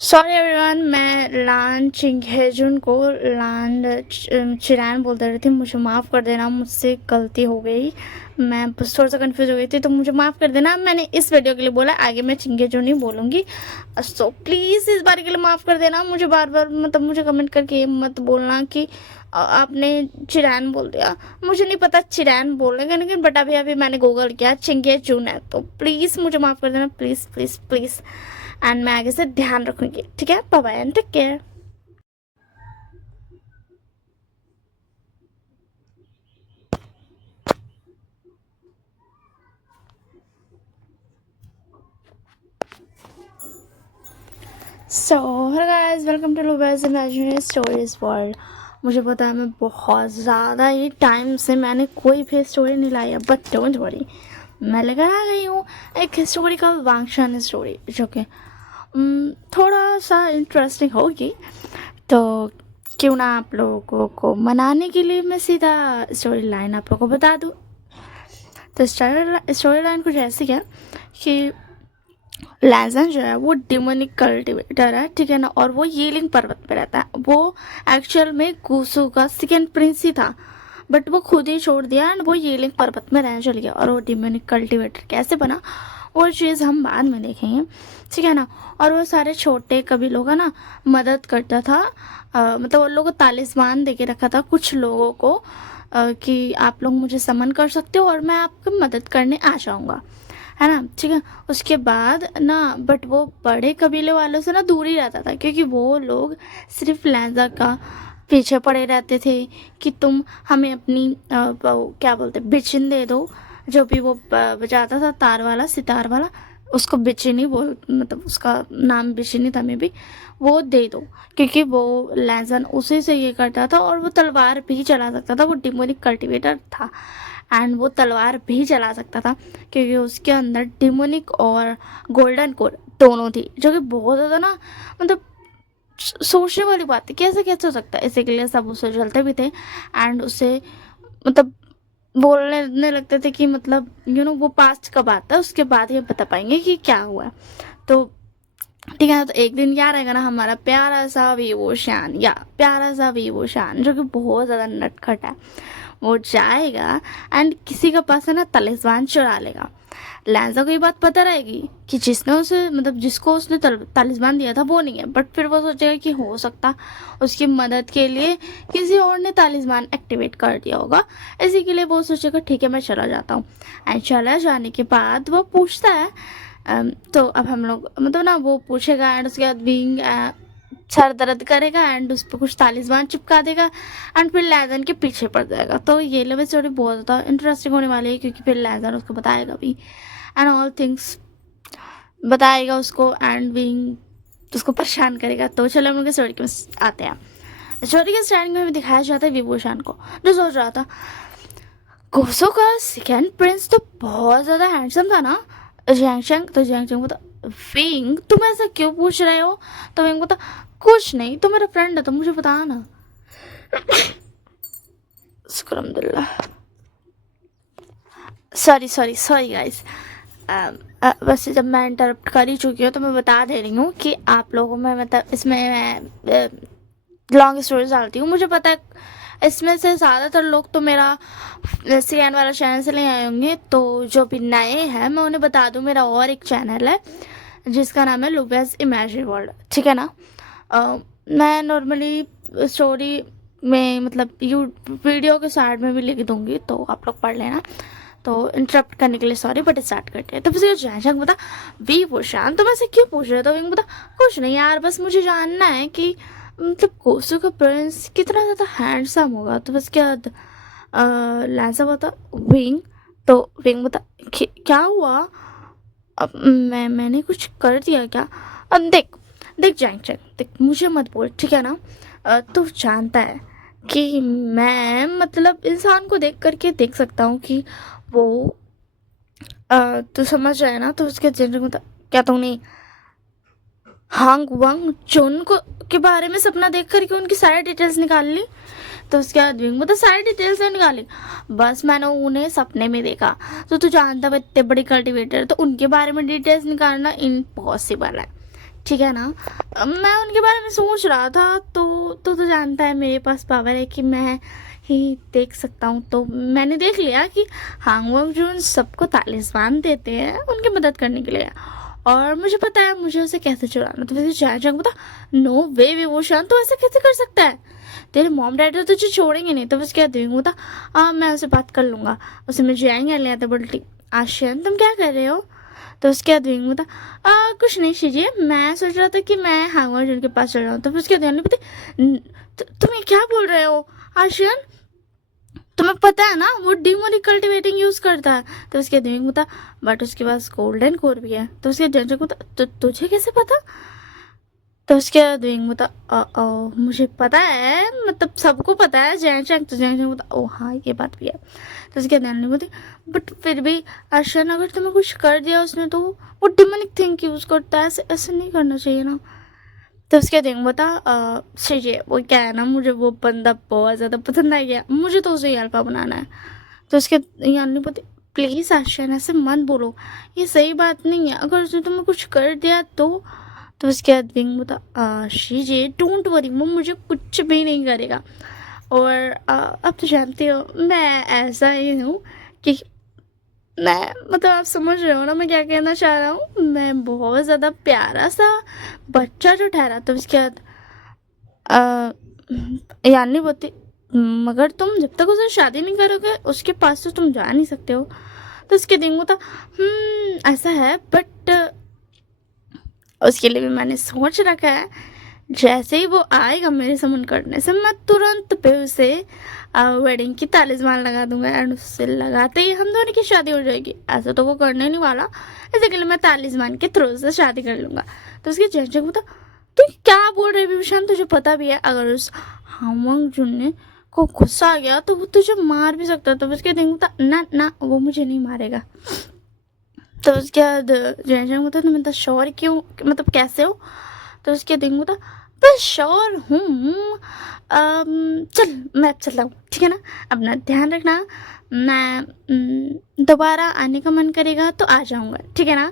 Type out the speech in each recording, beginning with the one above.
Sorry everyone, मैं लान चिंगहेजुन को चिरैन बोलते रहती हूँ। मुझे माफ़ कर देना, मुझसे गलती हो गई। मैं बस थोड़ा सा कंफ्यूज हो गई थी, तो मुझे माफ़ कर देना। मैंने इस वीडियो के लिए बोला, आगे मैं चिंगहेजुन ही बोलूँगी। सो प्लीज़ इस बार के लिए माफ़ कर देना। मुझे बार बार मुझे कमेंट करके ये मत बोलना कि आपने चिरैन बोल दिया। मुझे नहीं पता चिरैन बोलने का, लेकिन बट अभी मैंने गूगल किया, चिंगहेजुन है। तो प्लीज़ मुझे माफ़ कर देना, प्लीज़ प्लीज़ प्लीज़। एंड मैं आगे से ध्यान रखूंगी। ठीक है, bye bye and take care. So hello guys, welcome to लुबैज इमेजिनरी स्टोरीज वर्ल्ड। मुझे पता है मैं बहुत ज़्यादा ही टाइम से मैंने कोई भी स्टोरी नहीं लाई है, बट डोंट वरी, मैं लेकर आ गई हूँ एक हिस्टोरिकल वांगशान स्टोरी, जो कि थोड़ा सा इंटरेस्टिंग होगी। तो क्यों ना आप लोगों को मनाने के लिए मैं सीधा स्टोरी लाइन आप लोगों को बता दूँ। तो स्टोरी लाइन कुछ ऐसी है कि लैजन जो है वो डिमोनिक कल्टिवेटर है, ठीक है ना। और वो येलिंग पर्वत पे रहता है। वो एक्चुअल में गुसु का सेकेंड प्रिंस ही था, बट वो खुद ही छोड़ दिया एंड वो येलिंग पर्वत में रहने चल गया। और वो डिमोनिक कल्टिवेटर कैसे बना वो चीज़ हम बाद में देखेंगे, ठीक है ना। और वो सारे छोटे कबीलों का ना मदद करता था। मतलब उन लोगों को तालिस्मान दे के रखा था कुछ लोगों को, कि आप लोग मुझे समन कर सकते हो और मैं आपकी मदद करने आ जाऊँगा, है ना, ठीक है। उसके बाद ना बट वो बड़े कबीले वालों से ना दूर ही रहता था, क्योंकि वो लोग सिर्फ लहजा का पीछे पड़े रहते थे कि तुम हमें अपनी क्या बोलते बिचिन दे दो। जो भी वो बजाता था तार वाला सितार वाला, उसको बिचिन ही बोल, मतलब उसका नाम बिचिन ही था मे भी। वो दे दो, क्योंकि वो लैजन उसी से ये करता था और वो तलवार भी चला सकता था। वो डिमोनिक कल्टिवेटर था एंड वो तलवार भी चला सकता था, क्योंकि उसके अंदर डिमोनिक और गोल्डन कोर दोनों थी, जो कि बहुत ज़्यादा ना मतलब सोचने वाली बात है, कैसे कैसे हो सकता है। इसी के लिए सब उससे जलते भी थे एंड उससे मतलब बोलने लगते थे कि मतलब वो पास्ट का बात है, उसके बाद ही हम बता पाएंगे कि क्या हुआ है। तो ठीक है ना। तो एक दिन क्या रहेगा ना, हमारा प्यारा सा वीवो शान, या प्यारा सा वीवो शान जो कि बहुत ज़्यादा नटखट है, वो जाएगा एंड किसी का पास है ना तलिस्मान चुरा लेगा। लैंजा को ये बात पता रहेगी कि जिसने उसे मतलब जिसको उसने तालिस्मान दिया था वो नहीं है, बट फिर वो सोचेगा कि हो सकता उसकी मदद के लिए किसी और ने तालिस्मान एक्टिवेट कर दिया होगा। इसी के लिए वो सोचेगा ठीक है मैं चला जाता हूँ। एंड चला जाने के बाद वो पूछता है तो अब हम लोग मतलब ना वो पूछेगा एंड उसके बाद बीइंग सर दर्द करेगा एंड उस पर कुछ तालिस्मान चिपका देगा एंड फिर लैजन के पीछे पड़ जाएगा। तो ये लव स्टोरी बहुत ज़्यादा इंटरेस्टिंग होने वाली है, क्योंकि फिर लैजन उसको बताएगा भी एंड ऑल थिंग्स बताएगा उसको एंड बीइंग उसको परेशान करेगा। तो चलो हम लोग स्टोरी के आते हैं। स्टोरी के स्टार्टिंग में हमें दिखाया जाता है विभूषण को, जो सोच रहा था गोसो का सेकेंड प्रिंस तो बहुत ज़्यादा हैंडसम था ना, जैंगचंग। तो जैंगचंग बोला विंग तुम ऐसा क्यों पूछ रहे हो। तो विंग बोला कुछ नहीं, तो मेरा फ्रेंड है तो मुझे बता ना। शुक्रमदुल्ला, सॉरी सॉरी सॉरी गाइस। वैसे जब मैं इंटरप्ट कर ही चुकी हूँ तो मैं बता दे रही हूँ कि आप लोगों में मतलब इसमें मैं लॉन्ग स्टोरीज डालती हूँ। मुझे पता है इसमें से ज़्यादातर लोग तो मेरा सीएन वाला चैनल से नहीं आए होंगे, तो जो भी नए हैं मैं उन्हें बता दूँ, मेरा और एक चैनल है जिसका नाम है लुबैज इमेजिनरी वर्ल्ड, ठीक है ना। मैं नॉर्मली स्टोरी में मतलब वीडियो के साइड में भी लिख दूँगी, तो आप लोग पढ़ लेना। तो इंटरप्ट करने के लिए सॉरी, बट स्टार्ट करते हैं। तो फिर जैंग बता वी पूछा तुम ऐसे क्यों पूछ रहे हो। तो विंग बता कुछ नहीं यार, बस मुझे जानना है कि मतलब कोसो का प्रिंस कितना ज़्यादा हैंडसम होगा। तो बस क्या लैंसा बता विंग। तो विंग बता क्या हुआ, अब मैंने कुछ कर दिया क्या। अब देख देख जैंग देख मुझे मत बोल, ठीक है ना। तू जानता है कि मैं मतलब इंसान को देख करके देख सकता हूँ कि वो तू समझ रहा है ना। तो उसके जेंडर में क्या तूने हांग वांग चुन को के बारे में सपना देख करके उनकी सारी डिटेल्स निकाल ली। तो उसके बाद विंग मतलब सारी डिटेल्स नहीं निकाली, बस मैंने उन्हें सपने में देखा। तो तू जानता है इतने बड़े कल्टिवेटर, तो उनके बारे में डिटेल्स निकालना इम्पॉसिबल है, ठीक है ना। मैं उनके बारे में सोच रहा था, तो जानता है मेरे पास पावर है कि मैं ही देख सकता हूँ। तो मैंने देख लिया कि हांगवॉन्ग जो उन सबको तालिस्मान देते हैं उनकी मदद करने के लिए, और मुझे पता है मुझे उसे कैसे चुराना। तो वैसे चाय चंग बता, नो वे विभूषण, तो ऐसा कैसे कर सकता है? तेरे मॉम डैडी तो तुझे छोड़ेंगे नहीं। तो बस क्या देंगे बता, मैं उसे बात कर लूँगा, उसे मिल जाएंगे ले आते बोल्टी। आशियन तुम क्या कर रहे हो? तो उसके बाद विंग बता, कुछ नहीं शीजिए, मैं सोच रहा था कि मैं हांगवॉन्ग के पास चल रहा हूँ। तो फिर उसके बाद पता तुम ये क्या बोल रहे हो आशियन? तुम्हें पता है ना वो डिमोनिक कल्टिवेटिंग यूज करता है। तो उसके दिन बता, बट उसके पास गोल्डन कोर भी है। तो उसके जंजक बता, तुझे कैसे पता? तो उसके दिन बता, मुझे पता है, मतलब सबको पता है जैनचंग। तो जैनचंग बता, ओ हाँ ये बात भी है। तो उसके दिन नहीं बोलती, बट फिर भी आशन अगर तुम्हें कुछ कर दिया उसने तो वो डिमोनिक थिंग यूज करता है, ऐसे ऐसे नहीं करना चाहिए ना। तो उसके दिन बता, सही वो क्या है ना, मुझे वो बंदा बहुत ज़्यादा पसंद आ गया, मुझे तो उसे अल्फा बनाना है। तो उसके यानी पति, प्लीज़ आशन ऐसे मत बोलो, ये सही बात नहीं है, अगर उसने तुम्हें कुछ कर दिया तो उसके बाद विंग बता, शीजे डोंट वरी, वो मुझे कुछ भी नहीं करेगा। और अब तो जानते हो मैं ऐसा ही हूँ कि मैं, मतलब आप समझ रहे हो ना मैं क्या कहना चाह रहा हूँ, मैं बहुत ज़्यादा प्यारा सा बच्चा जो ठहरा। तो उसके बाद यानी बोलती, मगर तुम जब तक उसे शादी नहीं करोगे उसके पास तो तुम जा नहीं सकते हो। तो उसके दिन था, ऐसा है, बट उसके लिए भी मैंने सोच रखा है, जैसे ही वो आएगा मेरे से मन करने से मैं तुरंत पे उसे वेडिंग की तालिस्मान लगा दूंगा, एंड उससे लगाते ही हम दोनों की शादी हो जाएगी। ऐसा तो वो करने नहीं वाला, इसके लिए मैं तालिस्मान के थ्रू से शादी कर लूँगा। तो उसके जंजक बता, तू क्या बोल रहे विभूषण, तुझे पता भी है अगर उस हांगवॉन्ग जुन्ने को गुस्सा आ गया तो वो तुझे मार भी सकता है। तो उसके देखता, ना ना वो मुझे नहीं मारेगा। तो उसके बाद जंजक बता, तुम इतना श्योर क्यों, मतलब कैसे हो? तो उसके दिन बता, बस श्योर हूँ, चल मैं चलता हूँ, ठीक है ना, अपना ध्यान रखना, मैं दोबारा आने का मन करेगा तो आ जाऊँगा, ठीक है ना,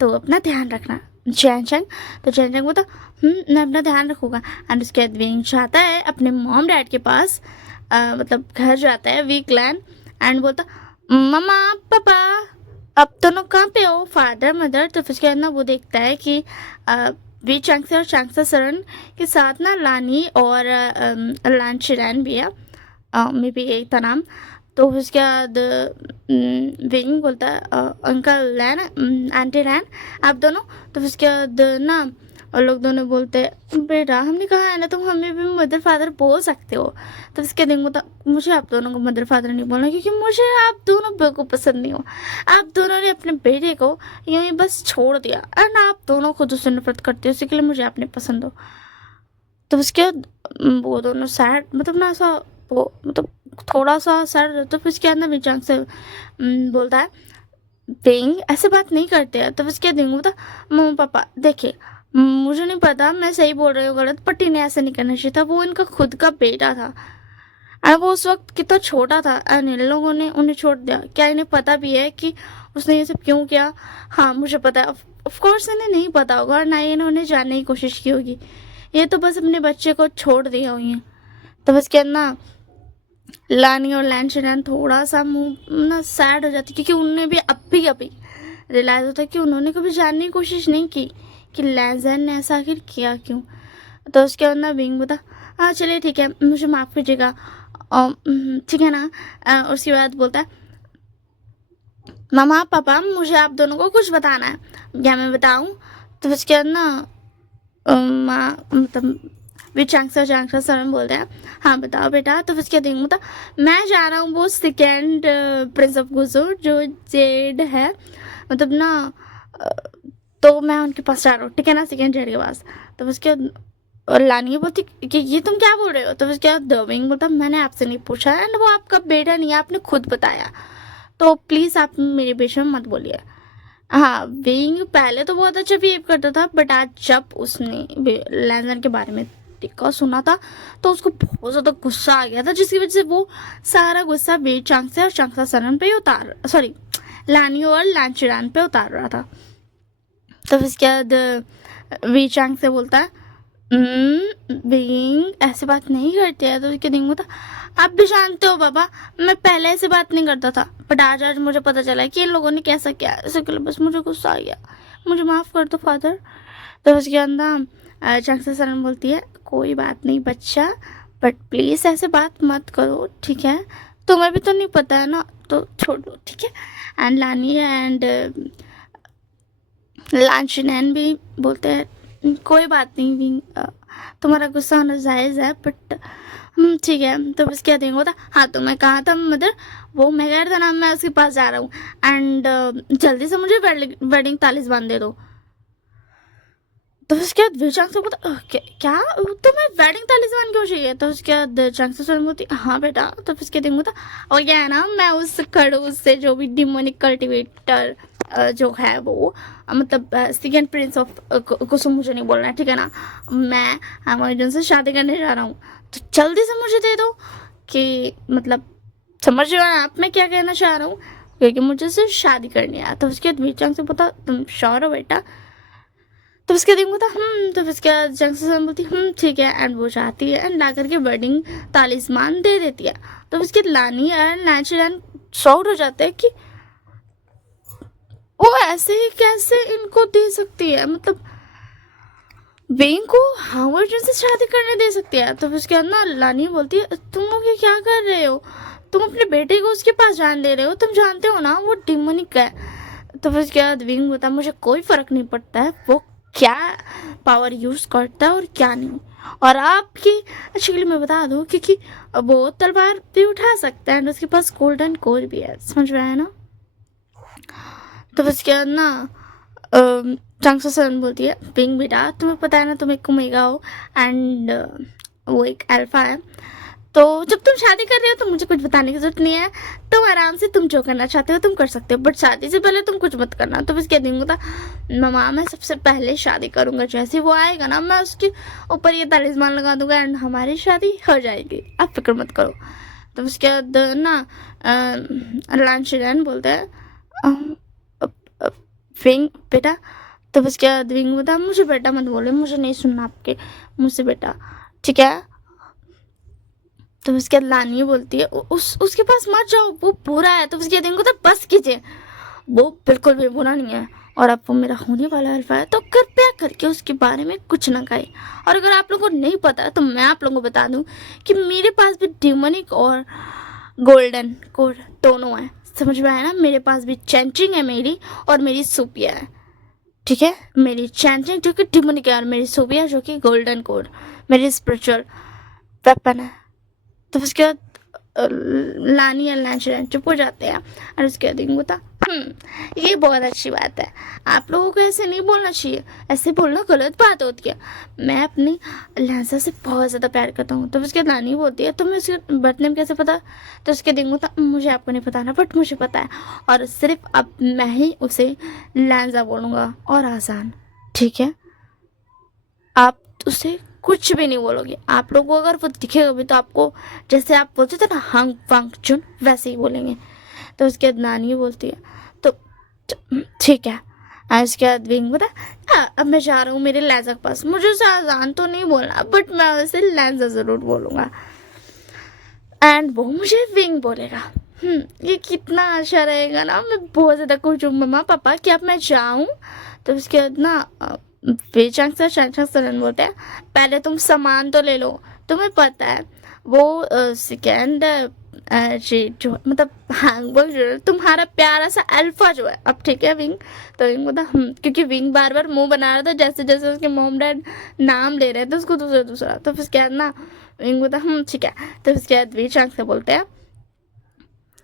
तो अपना ध्यान रखना चैनचंग। तो चैनचंग बोलता, मैं अपना ध्यान रखूँगा। एंड उसके बाद विंग जाता है अपने मॉम डैड के पास, मतलब घर जाता है वीकलैंड, एंड बोलता, मम्मा पापा अब दोनों कहाँ पे हो, फादर मदर। तो फिर उसके बाद ना वो देखता है कि वी चांगसे और चांगसा सरन के साथ ना लानी और लान शिरैन भी है, मे बी यही था नाम। तो उसके बाद विंग बोलता है, अंकल लैन, आंटी लैन आप दोनों। तो उसके बाद ना और लोग दोनों बोलते हैं, बेटा हमने कहा है ना तुम हमें भी मदर फादर बोल सकते हो। तो उसके दिन बोलता, मुझे आप दोनों को मदर फादर नहीं बोलना, क्योंकि मुझे आप दोनों बिल्कुल पसंद नहीं हो। आप दोनों ने अपने बेटे को यूँ ही बस छोड़ दिया, एंड आप दोनों खुद उससे नफरत करते हो, इसी के लिए मुझे आप नहीं पसंद हो। तो उसके बाद वो दोनों सैड, मतलब ना ऐसा वो, मतलब थोड़ा सा सैड। तो फिर उसके बाद ना विचांग से बोलता है, बेंग ऐसे बात नहीं करते हैं। तो उसके दिन बोलता, मम्मा पापा देखिए, मुझे नहीं पता मैं सही बोल रही हूँ गलत, बट इन्हें ऐसा नहीं करना चाहिए था, वो इनका खुद का बेटा था, और वो उस वक्त कितना छोटा था, और इन लोगों ने उन्हें छोड़ दिया। क्या इन्हें पता भी है कि उसने ये सब क्यों किया? हाँ मुझे पता है, ऑफ कोर्स इन्हें नहीं पता होगा, और ना ही इन्होंने जानने की कोशिश की होगी, ये तो बस अपने बच्चे को छोड़ दिया हुई है। तो बस क्या ना, लानी और लैन शिरैन थोड़ा सा मुंह ना सैड हो जाती, क्योंकि उनने भी अभी रियलाइज होता है कि उन्होंने कभी जानने की कोशिश नहीं की कि लैनजैन ने ऐसा आखिर किया क्यों। तो उसके बाद ना विंग बता, हाँ चलिए ठीक है, मुझे माफ़ कीजिएगा, ठीक है ना। उसके बाद बोलता है, मामा पापा मुझे आप दोनों को कुछ बताना है, क्या मैं बताऊँ? तो उसके बाद ना माँ, मतलब चांगसा सरन बोलते हैं, हाँ बताओ बेटा। तो उसके दिन बता, मैं जा रहा हूँ वो सेकेंड प्रिंस ऑफ गुजर जो जेड है, मतलब ना तो मैं उनके पास जा रहा हूँ, ठीक है ना, सेकेंड जेड के पास। तो उसके और लानी बोलती कि ये तुम क्या बोल रहे हो? तो उसके बाद दविंग बोलता, मैंने आपसे नहीं पूछा, एंड वो आपका बेटा नहीं है, आपने खुद बताया, तो प्लीज़ आप मेरे बेशम मत बोलिए। हाँ विंग पहले तो बहुत अच्छा बिहेव करता था, बट आज जब उसने लैंजन के बारे में टिक्का सुना था तो उसको बहुत ज़्यादा गुस्सा आ गया था, जिसकी वजह से वो सारा गुस्सा वे चांगसे और चांगसा सरन पे उतार, सॉरी लानी और लांचरान पे उतार रहा था। तो उसके बाद वी चांग से बोलता है विंग ऐसे बात नहीं करते है। तो उसके विंग बोलता आप भी जानते हो पापा, मैं पहले ऐसे बात नहीं करता था, बट आज आज मुझे पता चला कि इन लोगों ने कैसा किया, इसके लिए बस मुझे गुस्सा आ गया, मुझे माफ़ कर दो फादर। तो उसके अंदर चांग से सरन बोलती है कोई बात नहीं बच्चा, बट प्लीज़ ऐसे बात मत करो, ठीक है, तुम्हें भी तो नहीं पता है ना, तो छोड़ दो, ठीक है। एंड लानी एंड लांचनैन भी बोलते हैं कोई बात नहीं विंग, तुम्हारा गुस्सा होना जायज़ है, बट ठीक है। तो बस क्या देंगे होता, हाँ तो मैं कहा था मदर, वो मैं कह रहा था ना मैं उसके पास जा रहा हूँ, एंड जल्दी से मुझे वेडिंग तालीस बांध दे दो। तो उसके बाद विचांग से बोलता क्या तुम्हें वेडिंग तालिबान क्यों चाहिए? तो उसके बाद चांग से बोलती हाँ बेटा। तो फिर उसके दिन होता और क्या है ना, मैं उस खड़ूस से जो भी डिमोनिक कल्टिवेटर जो है वो मतलब सेकेंड प्रिंस ऑफ कुसुम, मुझे नहीं बोलना है ठीक है ना, मैं अमेजन से शादी करने जा रहा हूँ, तो जल्दी से मुझे दे दो कि मतलब समझ रहे हो आप मैं क्या कहना चाह रहा हूँ, क्योंकि मुझे सिर्फ शादी करनी है। तो उसके बाद विचांग से बोलता तुम श्योर हो बेटा? तो उसके दिन बोलता तो उसके बाद जंग से बोलती ठीक है, एंड वो जाती है एंड ला करके वेडिंग तालिस्मान दे देती है। तो उसके लानी एंड नेचुरल शॉक्ड हो जाते हैं कि वो ऐसे ही कैसे इनको दे सकती है, मतलब वेंग को हावर्ड से शादी करने दे सकती है। तो उसके बाद ना लानी बोलती है तुम लोग ये क्या कर रहे हो, तुम अपने बेटे को उसके पास जान दे रहे हो, तुम जानते हो ना वो डिमोनिक है। तो फिर उसके बाद विंग बोलता मुझे कोई फ़र्क नहीं पड़ता है वो क्या पावर यूज़ करता है और क्या नहीं, और आपकी एक्चुअली मैं बता दूँ क्योंकि वो तलवार भी उठा सकता है एंड उसके पास गोल्डन कोर भी है, समझ में आया ना। तो उसके बाद ना चांग सन बोलती है विंग बेटा तुम्हें पता है ना तुम एक ओमेगा हो एंड वो एक अल्फा है, तो जब तुम शादी कर रहे हो तो मुझे कुछ बताने की जरूरत नहीं है, तुम आराम से तुम जो करना चाहते हो तुम कर सकते हो, बट शादी से पहले तुम कुछ मत करना। तो बस कह देंगे था मामा मैं सबसे पहले शादी करूंगा, जैसे वो आएगा ना मैं उसके ऊपर ये तालिस्मान लगा दूंगा एंड हमारी शादी हो जाएगी, आप फिक्र मत करो। तो उसके बाद ना लांचरैन बोलता है विंग बेटा। तो उसके बाद विंग बोलता मुझे बेटा मत बोले, मुझे नहीं सुनना आपके मुझसे बेटा, ठीक है। तो उसके बाद लानी बोलती है उसके पास मत जाओ वो बुरा है। तो उसके बाद तो बस कीजिए, वो बिल्कुल भी बुरा नहीं है और अब वो मेरा होने वाला अल्फा है, तो कृपया करके उसके बारे में कुछ ना कहे। और अगर आप लोगों को नहीं पता तो मैं आप लोगों को बता दूं कि मेरे पास भी डिमोनिक और गोल्डन कोड दोनों है, समझ में आया ना। मेरे पास भी चैंचिंग है मेरी और मेरी सुपिया है, ठीक है। मेरी चैंचिंग जो कि डिमोनिक है और मेरी सुपिया जो कि गोल्डन कोड मेरी स्पिरिचुअल वेपन है। तो उसके बाद लानी और नेचुरल चुप हो जाते हैं और उसके बाद होता ये बहुत अच्छी बात है, आप लोगों को ऐसे नहीं बोलना चाहिए, ऐसे बोलना गलत बात होती है, मैं अपनी लहजा से बहुत ज़्यादा प्यार करता हूँ। तो उसके लानी बोलती है तुम्हें उसके बर्थडे में कैसे पता? तो उसके दिन होता मुझे आपको नहीं पता ना, बट मुझे पता है और सिर्फ अब मैं ही उसे लहजा बोलूँगा और आसान, ठीक है। आप उसे कुछ भी नहीं बोलोगे, आप लोगों को अगर वो दिखेगा भी तो आपको जैसे आप बोलते थे ना हंग फंग चुन वैसे ही बोलेंगे। तो उसके बाद नानी बोलती है तो ठीक है। और उसके बाद विंग बोला अब मैं जा रहा हूँ मेरे लहजा के पास, मुझे उसे आजान तो नहीं बोलना बट मैं उसे लहजा ज़रूर बोलूँगा एंड वो मुझे विंग बोलेगा। ये कितना अच्छा रहेगा ना, मैं बहुत ज़्यादा खुश हूँ मम्मा पापा कि अब मैं जाऊँ। तो उसके बाद ना बेचंग से सरन बोलते हैं पहले तुम सामान तो ले लो, तुम्हें पता है वो सेकेंड जो मतलब हैंगबर्ग जो है तुम्हारा प्यारा सा अल्फा जो है अब, ठीक है विंग। तो विंग बोला क्योंकि विंग बार बार मुंह बना रहा था जैसे जैसे उसके मॉम डैड नाम ले रहे थे उसको दूसरा दूसरा। तो फिर उसके बाद ना विंग बोला ठीक है। तो उसके बाद बेचंग से बोलते हैं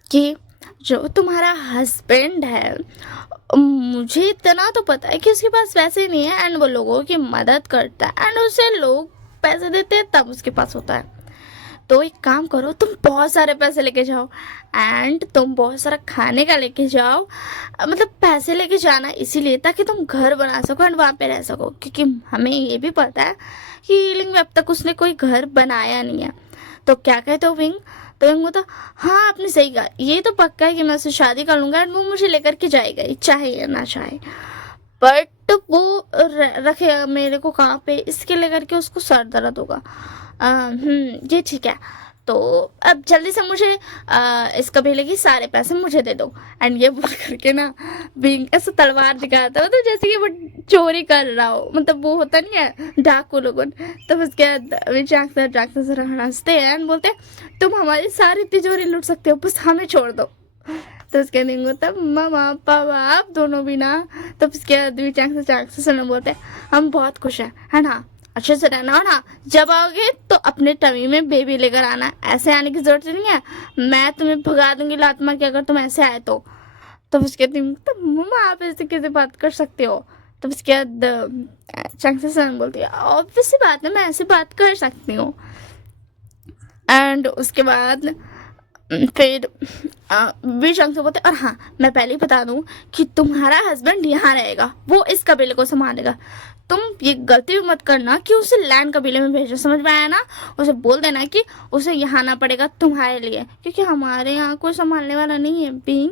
कि जो तुम्हारा हस्बैंड है मुझे इतना तो पता है कि उसके पास पैसे नहीं है एंड वो लोगों की मदद करता है एंड उसे लोग पैसे देते हैं तब उसके पास होता है। तो एक काम करो तुम बहुत सारे पैसे लेके जाओ एंड तुम बहुत सारा खाने का लेके जाओ, मतलब पैसे लेके जाना इसीलिए ताकि तुम घर बना सको एंड वहाँ पे रह सको, क्योंकि हमें ये भी पता है कि हीलिंग में अब तक उसने कोई घर बनाया नहीं है। तो क्या कहते हो विंग? तो विंग बोलता हाँ आपने सही कहा, ये तो पक्का है कि मैं उससे शादी कर लूँगा एंड वो मुझे लेकर के जाएगा चाहे या ना चाहे, बट तो वो रखेगा मेरे को कहाँ पे, इसके लेकर के उसको सर दर्द होगा। ये ठीक है, तो अब जल्दी से मुझे इस कबीले की सारे पैसे मुझे दे दो। एंड ये बोल करके ना बिंग ऐसा तलवार दिखाता हो तो जैसे कि वो चोरी कर रहा हो, मतलब वो होता नहीं है डाकू लोगों। तो उसके बाद जागते से हंसते हैं एंड बोलते हैं तुम हमारी सारी तिजोरी लूट सकते हो, बस हमें छोड़ दो। तो उसके दिन होता मामा पापा आप दोनों भी ना। तो उसके बाद चाक से सुन बोलते हम बहुत खुश हैं, है ना, अच्छे से रहना हो ना, जब आओगे तो अपने टमी में बेबी लेकर आना, ऐसे आने की जरूरत नहीं है, मैं तुम्हें भगा दूंगी लात मार के अगर तुम ऐसे आए तो। तो उसके दिन तो मम्मा आप ऐसे कैसे बात कर सकते हो। तो उसके बाद चांग से बोलती है ऑब्वियस सी बात है, मैं ऐसे बात कर सकती हूँ। एंड उसके बाद फिर वीर चंग से बोलते और हाँ मैं पहले ही बता दूं कि तुम्हारा हस्बैंड यहाँ रहेगा, वो इस कबीले को संभालेगा। तुम ये गलती भी मत करना कि उसे लैंड कबीले में भेजो, समझ में आया ना। उसे बोल देना कि उसे यहाँ आना पड़ेगा तुम्हारे लिए, क्योंकि हमारे यहाँ कोई संभालने वाला नहीं है बिंग।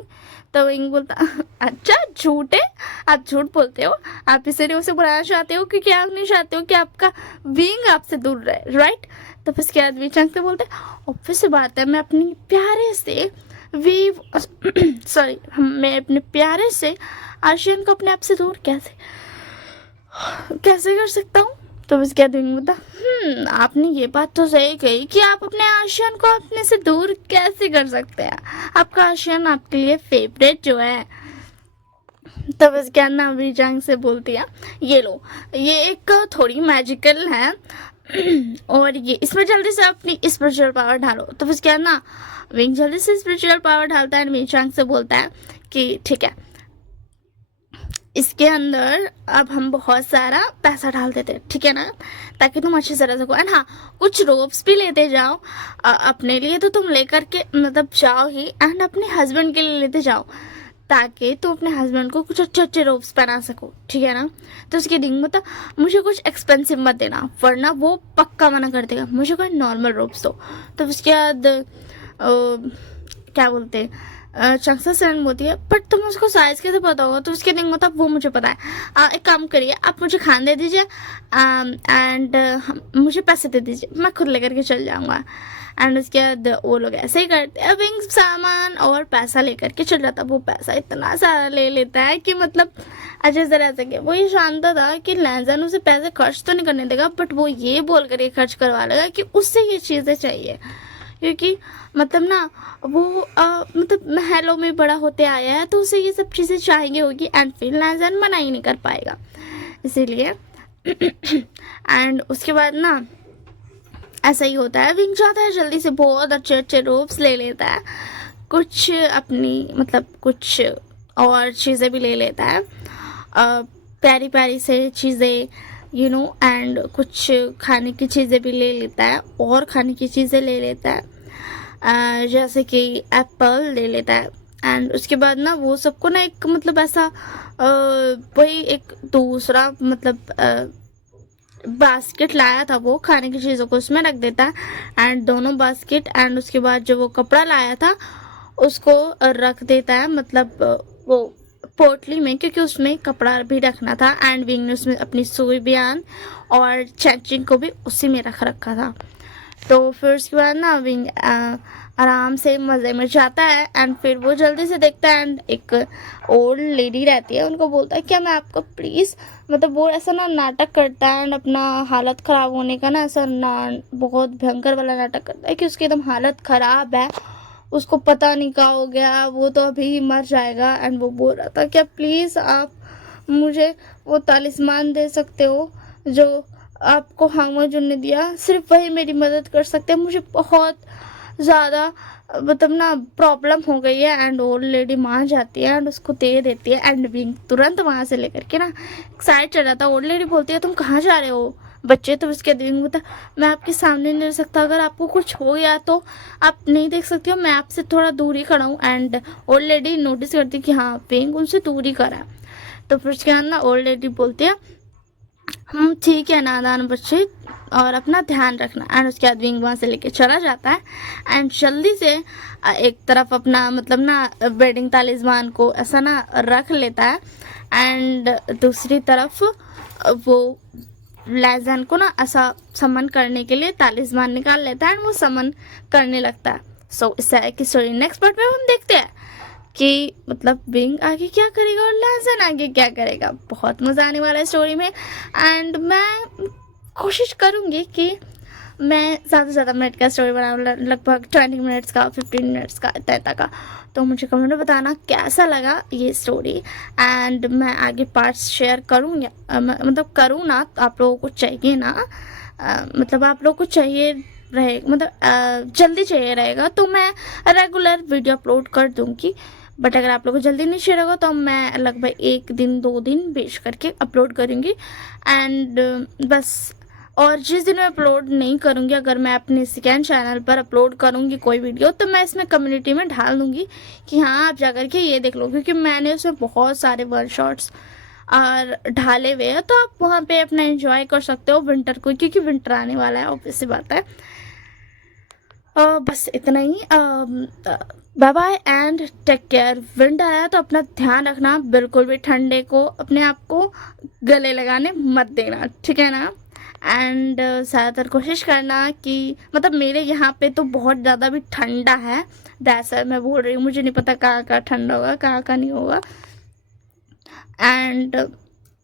तो विंग बोलता अच्छा झूठ है, आप झूठ बोलते हो, आप इसलिए उसे बुलाना चाहते हो क्योंकि आप नहीं चाहते हो कि आपका विंग आपसे दूर रहे, राइट। तो फिर उसके बाद वीर से बोलते ऑब्वियस सी बात है, मैं अपनी प्यारे से मैं अपने प्यारे से आशियन को अपने आप से दूर कैसे कर सकता हूँ। तो उसके बाद बोलता आपने ये बात तो सही कही कि आप अपने आशियन को अपने से दूर कैसे कर सकते हैं, आपका आशियन आपके लिए फेवरेट जो है। तो बस क्या ना वीर से बोलती है ये लो, ये एक थोड़ी मैजिकल है और ये इसमें जल्दी से अपनी स्पिरिचुअल पावर ढालो। तो बस क्या ना विंग जल्दी से स्पिरिचुअल पावर ढालता है, वीर से बोलता है कि ठीक है इसके अंदर अब हम बहुत सारा पैसा डाल देते, ठीक है ना, ताकि तुम अच्छे से रह सको। एंड हाँ कुछ रोप्स भी लेते जाओ, अपने लिए तो तुम लेकर के मतलब जाओ ही, एंड अपने हस्बैंड के लिए लेते जाओ ताकि तुम अपने हस्बैंड को कुछ अच्छे अच्छे रोप्स पहना सको, ठीक है ना। तो उसकी रिंग में मुझे कुछ एक्सपेंसिव मत देना वरना वो पक्का मना कर देगा, मुझे कोई नॉर्मल रोप्स दो। तो उसके बाद क्या बोलते चंक्सा सेवन बोलती है बट तुम उसको साइज कैसे पता होगा। तो उसके दिन मतलब वो मुझे पता है, एक काम करिए आप मुझे खाना दे दीजिए एंड मुझे पैसे दे दीजिए, मैं खुद लेकर के चल जाऊंगा। एंड उसके बाद वो लोग ऐसे ही करते हैं, विंग सामान और पैसा लेकर के चल जाता। वो पैसा इतना सारा ले लेता है कि मतलब अच्छे से रह सके। वो ये जानता था कि लैंजन उसे पैसे खर्च तो नहीं करने देगा, बट वो ये बोल कर ये खर्च करवा लेगा कि उससे ये चीज़ें चाहिए, क्योंकि मतलब ना वो मतलब महलों में बड़ा होते आया है तो उसे ये सब चीज़ें चाहिए होगी एंड फिर लैंजन मना ही नहीं कर पाएगा, इसीलिए। एंड उसके बाद ना ऐसा ही होता है, विंग जाता है जल्दी से बहुत अच्छे अच्छे रोप्स ले लेता है, कुछ अपनी मतलब कुछ और चीज़ें भी ले लेता है, प्यारी प्यारी से चीज़ें यू नो, एंड कुछ खाने की चीज़ें भी ले लेता है और खाने की चीज़ें ले लेता है, जैसे कि एप्पल ले लेता है। एंड उसके बाद ना वो सबको ना एक मतलब ऐसा वही एक दूसरा मतलब बास्केट लाया था वो खाने की चीज़ों को उसमें रख देता है एंड दोनों बास्केट, एंड उसके बाद जो वो कपड़ा लाया था उसको रख देता है मतलब वो पोटली में, क्योंकि उसमें कपड़ा भी रखना था। एंड विंग ने उसमें अपनी सुई बयान और चैचिंग को भी उसी में रख रखा था। तो फिर उसके बाद ना विंग आराम से मज़े में जाता है एंड फिर वो जल्दी से देखता है एंड एक ओल्ड लेडी रहती है, उनको बोलता है क्या मैं आपको प्लीज़, मतलब वो ऐसा ना नाटक करता है एंड अपना हालत ख़राब होने का ना ऐसा बहुत भयंकर वाला नाटक करता है कि उसकी एकदम हालत ख़राब है, उसको पता नहीं क्या हो गया, वो तो अभी ही मर जाएगा। एंड वो बोल रहा था क्या प्लीज़ आप मुझे वो तालिस्मान दे सकते हो जो आपको हांगमाजुन ने दिया, सिर्फ वही मेरी मदद कर सकते हैं, मुझे बहुत ज़्यादा मतलब ना प्रॉब्लम हो गई है। एंड ओल्ड लेडी मान जाती है एंड उसको दे देती है एंड विंग तुरंत वहाँ से लेकर के ना साइड चल जाता है। ओल्ड लेडी बोलती है तुम कहाँ जा रहे हो बच्चे। तो उसके दिन होता मैं आपके सामने नहीं रह सकता, अगर आपको कुछ हो गया तो आप नहीं देख सकती हो, मैं आपसे थोड़ा दूर ही खड़ा हूँ। एंड ओल्ड लेडी नोटिस करती कि हाँ विंग उनसे दूर ही खड़ा है। तो फिर उसके बाद ना ओल्ड लेडी बोलती है ठीक है नादान बच्चे, और अपना ध्यान रखना। एंड उसके बाद विंग वहाँ से लेके चला जाता है एंड जल्दी से एक तरफ अपना मतलब ना वेडिंग तालिस्मान को ऐसा ना रख लेता है एंड दूसरी तरफ वो लैज़न को ना ऐसा समन करने के लिए तालिस्मान निकाल लेता है एंड वो समन करने लगता है। सो इस तरह की स्टोरी नेक्स्ट पार्ट में हम देखते हैं कि मतलब विंग आगे क्या करेगा और लैज़न आगे क्या करेगा। बहुत मज़ा आने वाला है स्टोरी में एंड मैं कोशिश करूँगी कि मैं ज़्यादा से ज़्यादा मिनट का स्टोरी बनाऊँ, लगभग 20 मिनट्स का, 15 मिनट्स का, इतना का। तो मुझे कमेंट में बताना कैसा लगा ये स्टोरी एंड मैं आगे पार्ट्स शेयर करूँ या मतलब करूँ ना, तो आप लोगों को चाहिए ना, मतलब आप लोगों को चाहिए रहे, मतलब जल्दी चाहिए रहेगा तो मैं रेगुलर वीडियो अपलोड कर दूँगी। बट अगर आप लोगों को जल्दी नहीं चाहिए होगा तो मैं लगभग 1 दिन 2 दिन बेच करके अपलोड करूँगी एंड बस। और जिस दिन मैं अपलोड नहीं करूँगी, अगर मैं अपने सेकेंड चैनल पर अपलोड करूँगी कोई वीडियो, तो मैं इसमें कम्युनिटी में डाल दूँगी कि हाँ आप जा कर के ये देख लो, क्योंकि मैंने उसमें बहुत सारे वन शॉट्स और ढाले हुए हैं, तो आप वहाँ पे अपना एंजॉय कर सकते हो विंटर को, क्योंकि विंटर आने वाला है, ऑब्वियस सी बात है। बस इतना ही। Bye bye and take care. Winter आया तो अपना ध्यान रखना, बिल्कुल भी ठंडे को अपने आप को गले लगाने मत देना, ठीक है ना। एंड ज़्यादातर कोशिश करना कि मतलब मेरे यहाँ पे तो बहुत ज़्यादा भी ठंडा है, दैट्स मैं बोल रही हूँ, मुझे नहीं पता कहाँ कहाँ ठंडा होगा कहाँ कहाँ नहीं होगा। एंड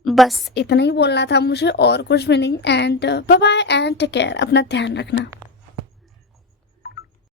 बस इतना ही बोलना था मुझे, और कुछ भी नहीं। And bye bye and take care, अपना ध्यान रखना।